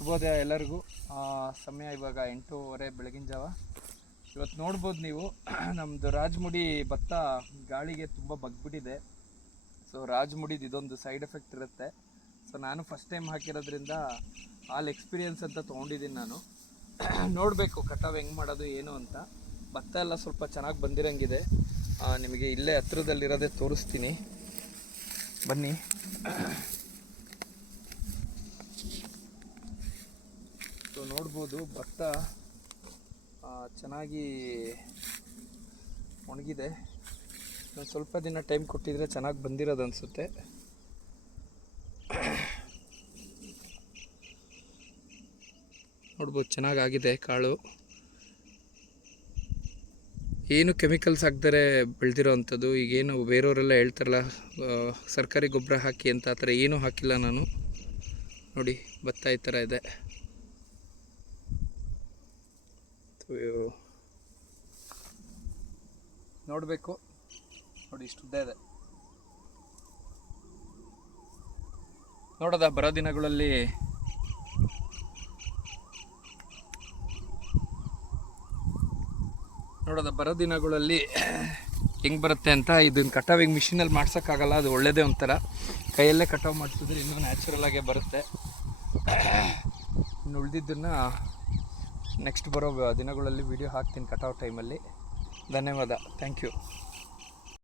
ಶುಭೋದಯ ಎಲ್ಲರಿಗೂ. ಸಮಯ ಇವಾಗ 8:30 ಬೆಳಗಿನ ಜಾವ. ಇವತ್ತು ನೋಡ್ಬೋದು ನೀವು ನಮ್ಮದು ರಾಜಮುಡಿ ಭತ್ತ ಗಾಳಿಗೆ ತುಂಬ ಬಗ್ಬಿಟ್ಟಿದೆ. ಸೊ ರಾಜಮುಡಿದು ಇದೊಂದು ಸೈಡ್ ಎಫೆಕ್ಟ್ ಇರುತ್ತೆ. ಸೊ ನಾನು ಫಸ್ಟ್ ಟೈಮ್ ಹಾಕಿರೋದ್ರಿಂದ ಆಲ್ ಎಕ್ಸ್ಪೀರಿಯನ್ಸ್ ಅಂತ ತೊಗೊಂಡಿದ್ದೀನಿ ನಾನು. ನೋಡಬೇಕು ಕಟಾವು ಹೆಂಗೆ ಮಾಡೋದು ಏನು ಅಂತ. ಭತ್ತ ಎಲ್ಲ ಸ್ವಲ್ಪ ಚೆನ್ನಾಗಿ ಬಂದಿರಂಗಿದೆ. ನಿಮಗೆ ಇಲ್ಲೇ ಹತ್ರದಲ್ಲಿರೋದೇ ತೋರಿಸ್ತೀನಿ ಬನ್ನಿ. ಸೊ ನೋಡ್ಬೋದು ಭತ್ತ ಚೆನ್ನಾಗಿ ಒಣಗಿದೆ. ನಾನು ಸ್ವಲ್ಪ ದಿನ ಟೈಮ್ ಕೊಟ್ಟಿದ್ರೆ ಚೆನ್ನಾಗಿ ಬಂದಿರೋದು ಅನಿಸುತ್ತೆ. ನೋಡ್ಬೋದು ಚೆನ್ನಾಗಾಗಿದೆ ಕಾಳು. ಏನು ಕೆಮಿಕಲ್ಸ್ ಹಾಕ್ದರೆ ಬೆಳೆದಿರೋ ಅಂಥದ್ದು. ಈಗೇನು ಬೇರೆಯವರೆಲ್ಲ ಹೇಳ್ತಾರಲ್ಲ ಸರ್ಕಾರಿ ಗೊಬ್ಬರ ಹಾಕಿ ಅಂತ, ಆ ಥರ ಏನೂ ಹಾಕಿಲ್ಲ ನಾನು. ನೋಡಿ ಭತ್ತ ಈ ಥರ ಇದೆ. ನೋಡಬೇಕು ನೋಡಿ, ಇಷ್ಟು ಉದ್ದ ಇದೆ. ನೋಡೋದ ಬರೋ ದಿನಗಳಲ್ಲಿ ಹೆಂಗೆ ಬರುತ್ತೆ ಅಂತ. ಇದನ್ನು ಕಟಾವಿಗೆ ಮಿಷಿನಲ್ಲಿ ಮಾಡ್ಸೋಕ್ಕಾಗಲ್ಲ, ಅದು ಒಳ್ಳೆಯದೇ ಒಂಥರ. ಕೈಯಲ್ಲೇ ಕಟಾವು ಮಾಡಿಸಿದ್ರೆ ಇನ್ನೂ ನ್ಯಾಚುರಲ್ ಆಗೇ ಬರುತ್ತೆ. ಇನ್ನು ಉಳಿದಿದ್ದನ್ನು ನೆಕ್ಸ್ಟ್ ಬರೋ ದಿನಗಳಲ್ಲಿ ವಿಡಿಯೋ ಹಾಕ್ತೀನಿ ಕಟಾವು ಟೈಮಲ್ಲಿ. ಧನ್ಯವಾದ. Thank you.